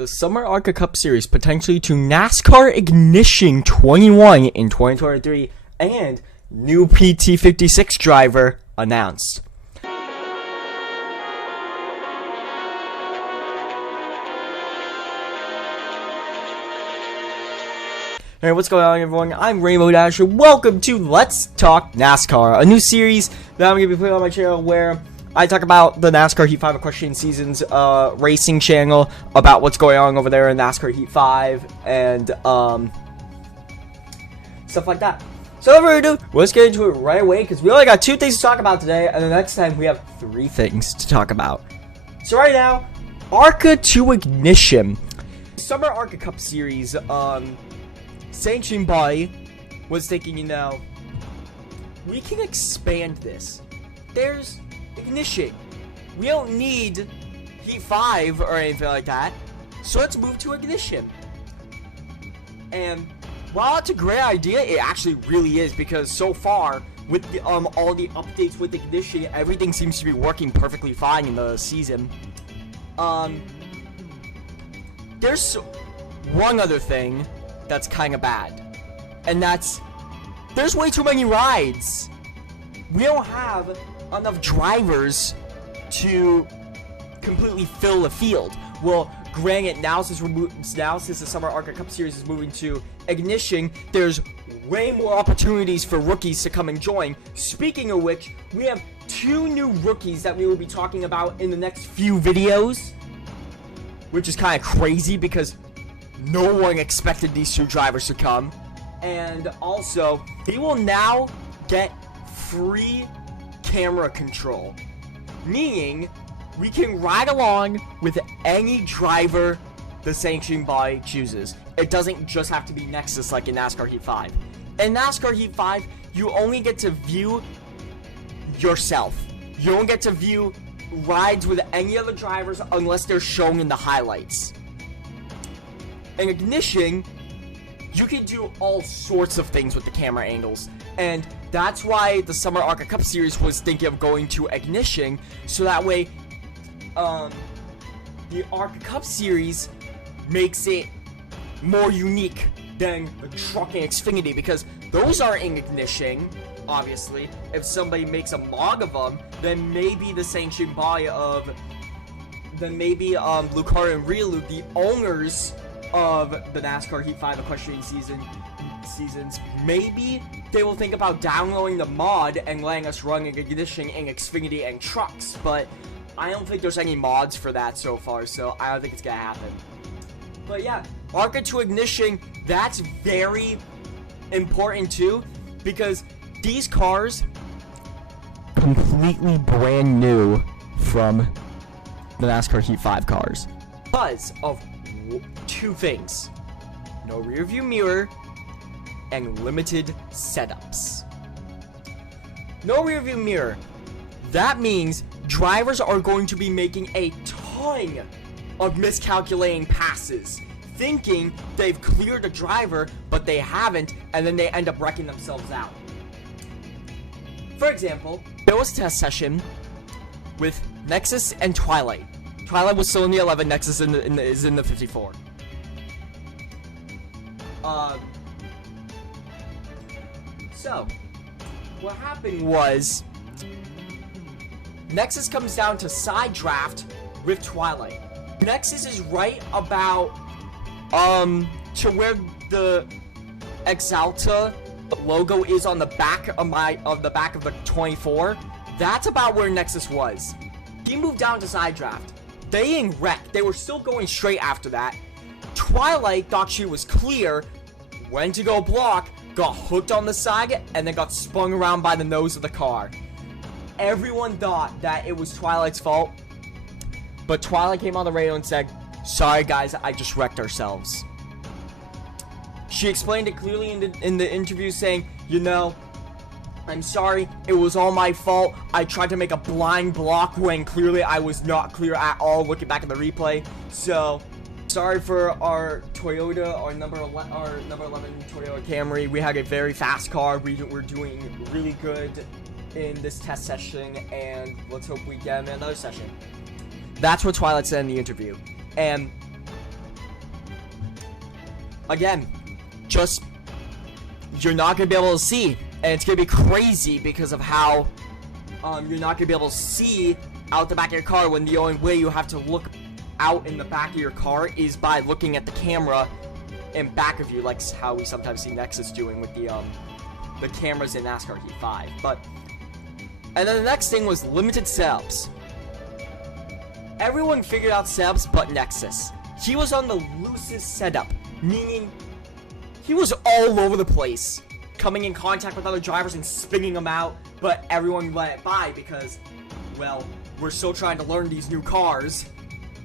the Summer Arca Cup Series potentially to NASCAR Ignition 21 in 2023, and new Pt56 driver announced. Hey, what's going on, everyone? I'm Rainbow Dasher. Welcome to Let's Talk NASCAR, a new series that I'm going to be putting on my channel where I talk about the NASCAR Heat 5 Equestrian Seasons racing channel, about what's going on over there in NASCAR Heat 5, and stuff like that. So without further ado, let's get into it right away, because we only got 2 things to talk about today, and the next time we have 3 things to talk about. So right now, Arca to Ignition. Summer Arca Cup Series, sanctioned by was thinking, you know, we can expand this. There's Ignition. We don't need Heat 5 or anything like that. So let's move to Ignition. And while it's a great idea, it actually really is, because so far with the, all the updates with Ignition, everything seems to be working perfectly fine in the season. There's one other thing that's kind of bad, and that's there's way too many rides. We don't have enough drivers to completely fill the field. Well, granted, now since the Summer Arca Cup Series is moving to Ignition, there's way more opportunities for rookies to come and join. Speaking of which, we have 2 new rookies that we will be talking about in the next few videos, which is kind of crazy because no one expected these 2 drivers to come. And also, they will now get free camera control, meaning we can ride along with any driver the sanctioning body chooses. It doesn't just have to be Nexus like in NASCAR Heat 5. In NASCAR Heat 5, you only get to view yourself. You don't get to view rides with any other drivers unless they're shown in the highlights. In Ignition, you can do all sorts of things with the camera angles, and that's why the Summer Arca Cup Series was thinking of going to Ignition, so that way, the Arca Cup Series makes it more unique than the Truck and Xfinity, because those are in Ignition. Obviously, if somebody makes a mod of them, then maybe the sanctioned body of, Lucar and Realu, the owners of the NASCAR Heat 5 Equestrian seasons, maybe they will think about downloading the mod and letting us run in Ignition and Xfinity and trucks, but I don't think there's any mods for that so far, so I don't think it's gonna happen. But yeah, Arca to Ignition, that's very important too, because these cars completely brand new from the NASCAR Heat 5 cars because of 2 things: no rear view mirror and limited setups. No rear view mirror. That means drivers are going to be making a ton of miscalculating passes, thinking they've cleared a driver, but they haven't, and then they end up wrecking themselves out. For example, there was a test session with Nexus and Twilight. Twilight was still in the 11, Nexus is in the 54. So, what happened was, Nexus comes down to side draft with Twilight. Nexus is right about, to where the Exalta logo is on the back of the 24. That's about where Nexus was. He moved down to side draft. They didn't wreck. They were still going straight after that. Twilight thought she was clear, went to go block, got hooked on the side, and then got spun around by the nose of the car. Everyone thought that it was Twilight's fault, but Twilight came on the radio and said, "Sorry guys, I just wrecked ourselves." She explained it clearly in the interview, saying, "You know, I'm sorry, it was all my fault. I tried to make a blind block when clearly I was not clear at all looking back at the replay. So, sorry for our Toyota, our number 11 Toyota Camry. We had a very fast car. We're doing really good in this test session, and let's hope we get in another session." That's what Twilight said in the interview. And again, just, you're not going to be able to see. And it's going to be crazy because of how you're not going to be able to see out the back of your car, when the only way you have to look out in the back of your car is by looking at the camera in back of you, like how we sometimes see Nexus doing with the cameras in Nascar Heat 5. And then the next thing was limited setups. Everyone figured out setups but Nexus. He was on the loosest setup, meaning he was all over the place, coming in contact with other drivers and spinning them out, but everyone let it by because, well, we're still trying to learn these new cars.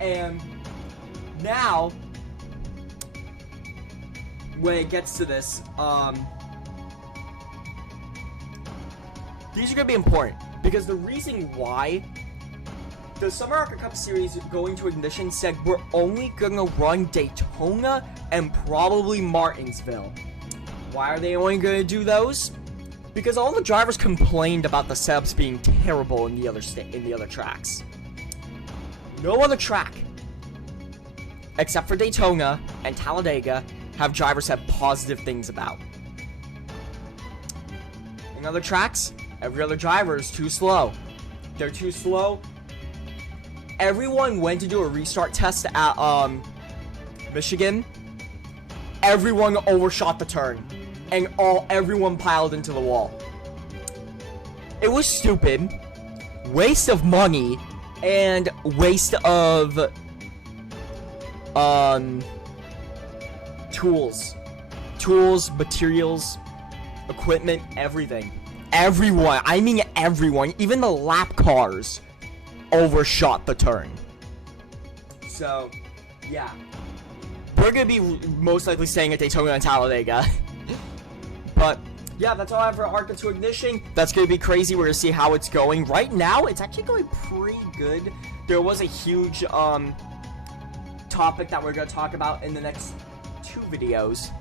And now, when it gets to this, these are going to be important, because the reason why the Summer Arca Cup Series going to Ignition said we're only going to run Daytona and probably Martinsville. Why are they only going to do those? Because all the drivers complained about the setups being terrible in the other tracks. No other track, except for Daytona and Talladega, have drivers have positive things about. In other tracks, every other driver is too slow. They're too slow. Everyone went to do a restart test at Michigan. Everyone overshot the turn, and everyone piled into the wall. It was stupid, waste of money, and waste of tools, materials, equipment, everything. Everyone, I mean everyone, even the lap cars overshot the turn. So, yeah. We're gonna be most likely staying at Daytona and Talladega. But, yeah, that's all I have for Arca to Ignition. That's gonna be crazy. We're gonna see how it's going. Right now, it's actually going pretty good. There was a huge, topic that we're gonna talk about in the next 2 videos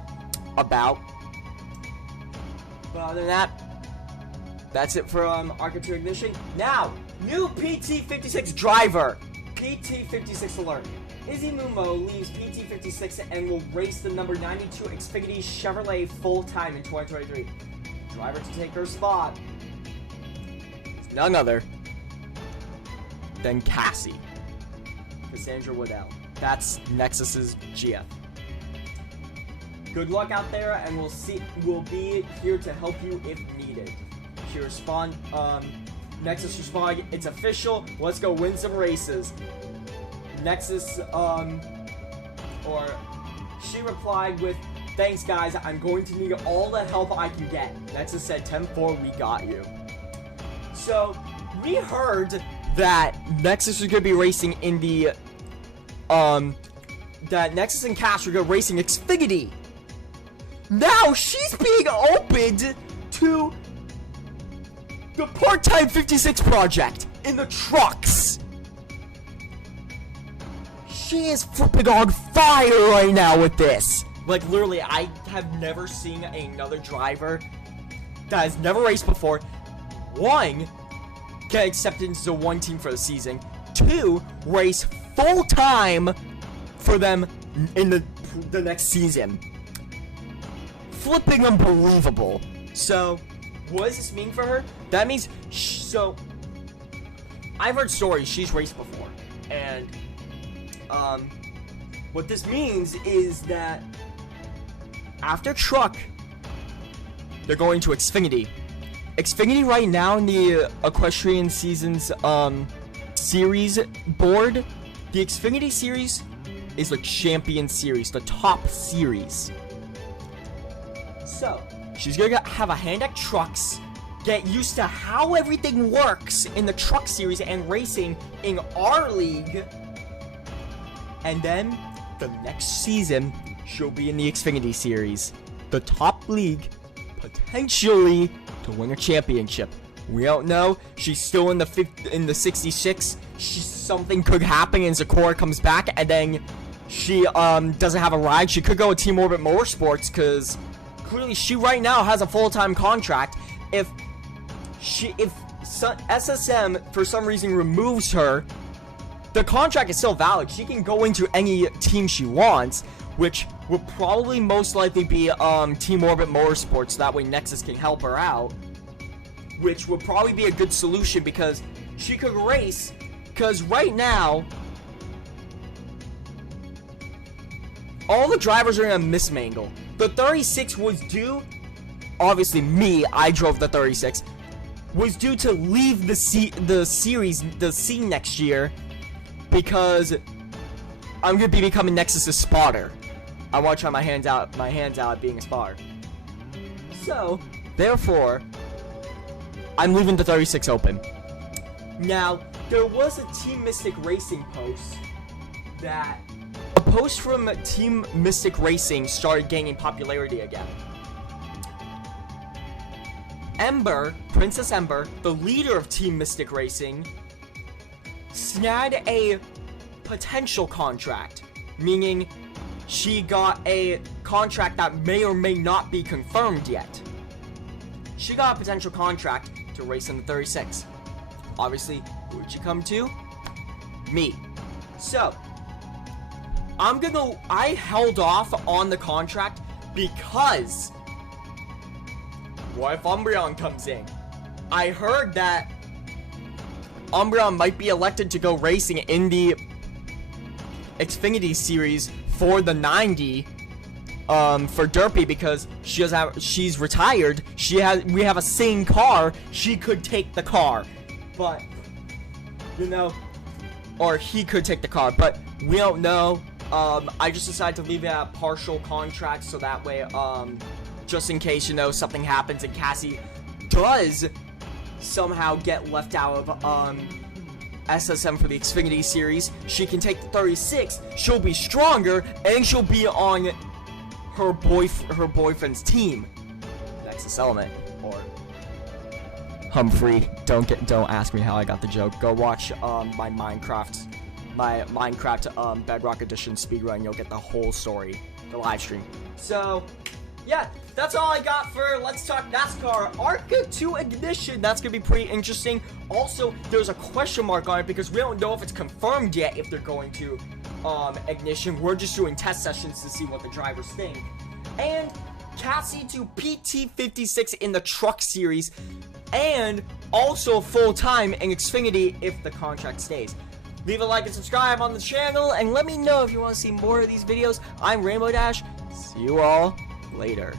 about. But other than that, that's it for Arca to Ignition. Now, new Pt56 driver. Pt56 alert. Izzy Mumo leaves Pt56 and will race the number 92 Xfinity Chevrolet full-time in 2023. Driver to take her spot is none other than Cassandra Waddell. That's Nexus's GF. Good luck out there, and we'll be here to help you if needed. She respond, Nexus responded, it's official, let's go win some races. Nexus, or she replied with, thanks guys, I'm going to need all the help I can get. Nexus said, 10-4, we got you. So, we heard that Nexus was going to be racing in the, that Nexus and Cash were going to be racing Xfinity. Now, she's being opened to the part-time 56 project in the trucks. She is flipping on fire right now with this. Like, literally, I have never seen another driver that has never raced before, 1, get accepted into one team for the season, 2, race full-time for them in the next season. Flipping unbelievable. So, what does this mean for her? That means, so, I've heard stories she's raced before, and what this means is that after truck, they're going to Xfinity. Xfinity right now in the Equestrian Seasons series board, the Xfinity series is the champion series, the top series. So, she's gonna have a hand at trucks, get used to how everything works in the truck series and racing in our league. And then, the next season, she'll be in the Xfinity Series. The top league, potentially, to win a championship. We don't know. She's still in the 66. Something could happen and Zakora comes back, and then she doesn't have a ride. She could go with Team Orbit Motorsports, because clearly she right now has a full-time contract. If SSM, for some reason, removes her, the contract is still valid. She can go into any team she wants. which will probably most likely be Team Orbit Motorsports. That way Nexus can help her out, which would probably be a good solution because she could race. Because right now, all the drivers are in a mismangle. The 36 was due, obviously me, I drove the 36, was due to leave the scene next year because I'm gonna be becoming Nexus's spotter. I want to try my hands out at being a spotter. So, therefore, I'm leaving the 36 open. Now, there was a Team Mystic Racing post that a post from Team Mystic Racing started gaining popularity again. Ember, Princess Ember, the leader of Team Mystic Racing, snagged a potential contract, meaning she got a contract that may or may not be confirmed yet. She got a potential contract to race in the 36. Obviously, who would she come to? Me. So, I held off on the contract because what if Umbreon comes in? I heard that Umbreon might be elected to go racing in the Xfinity series for the 90 for Derpy because she's retired. We have a same car. She could take the car. But or he could take the car, but we don't know. I just decided to leave it at partial contract so that way just in case something happens and Cassie does somehow get left out of SSM for the Xfinity series, she can take the 36, she'll be stronger, and she'll be on her boyfriend's team. Nexus Element, or Humphrey. Don't ask me how I got the joke. Go watch my Minecraft Bedrock Edition speedrun. You'll get the whole story, the live stream. So, yeah, that's all I got for Let's Talk NASCAR Arca 2 Ignition. That's going to be pretty interesting. Also, there's a question mark on it because we don't know if it's confirmed yet if they're going to Ignition. We're just doing test sessions to see what the drivers think. And Cassie to Pt56 in the Truck Series. And also full-time in Xfinity if the contract stays. Leave a like and subscribe on the channel. And let me know if you want to see more of these videos. I'm Rainbow Dash. See you all later.